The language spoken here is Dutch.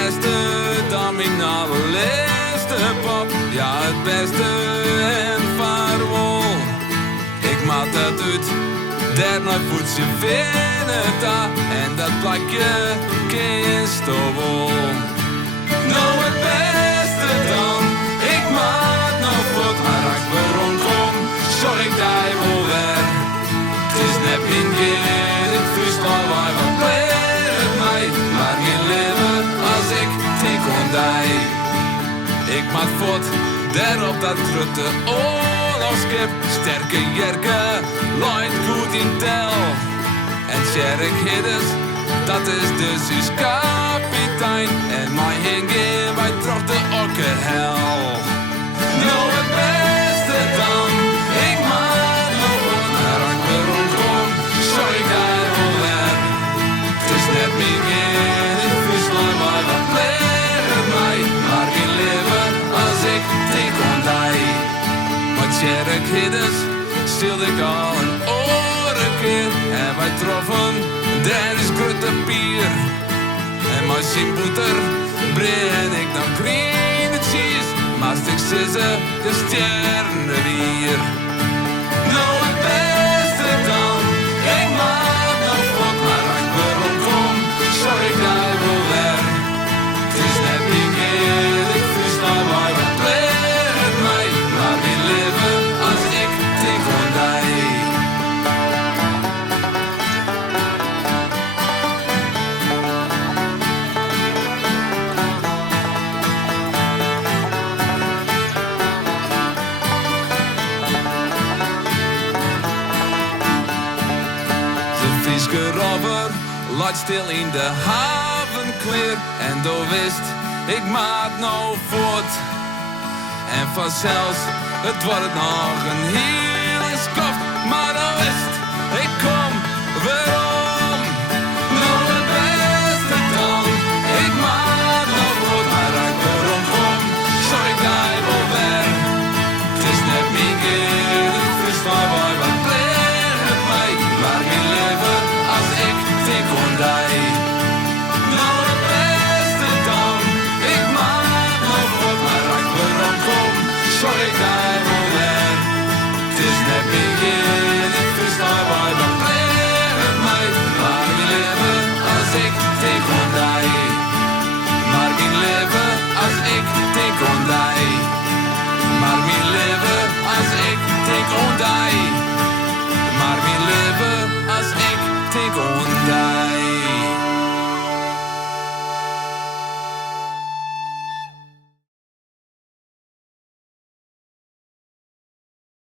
beste dan mijn allerlaatste pap. Ja, het beste en vaarwel. Ik maak dat uit, daarna voetje vinden daar. En dat plakje kist wel. Nou het beste dan, ik maak nog wat. Maar als ik weer rondkom, zorg ik daar wel weer. Het is net mijn kind, ik Friesland waar wat blijft mij. Maar geen leven als ik tik ondij. Ik maak voort, daar op dat grote oorlogskip. Sterke jerken, luid goed in tel. En Sjerk Hidders, dat is dus uw kapitein. En mij hingen wij troch de okkenhel. Nou het beste dan, ik maak nog wat. Maar als ik weer rondkom, zorg ik daar wel weer. Het is net mijn kind in Friesland, maar wat blijft mij. Maar geen leven als ik denk aan die. Maar Sjerk Hidders stilde ik al een keer. En wij troffen, daar is grote pier. En mijn simboeter breng ik dan kleine cheese. Maar stik sissen, de sterren hier. Nou het beste dan, ik maak nog wat. Maar als ik weer rondkom, zorg ik daar wel weer. Het is net mijn keer, ik Friesland waar wat blijft mij. Maar mijn leven als ik denk aan die. Laat stil in de haven kleer. En door wist, ik maak nou voort. En vanzelfs, het wordt nog een heel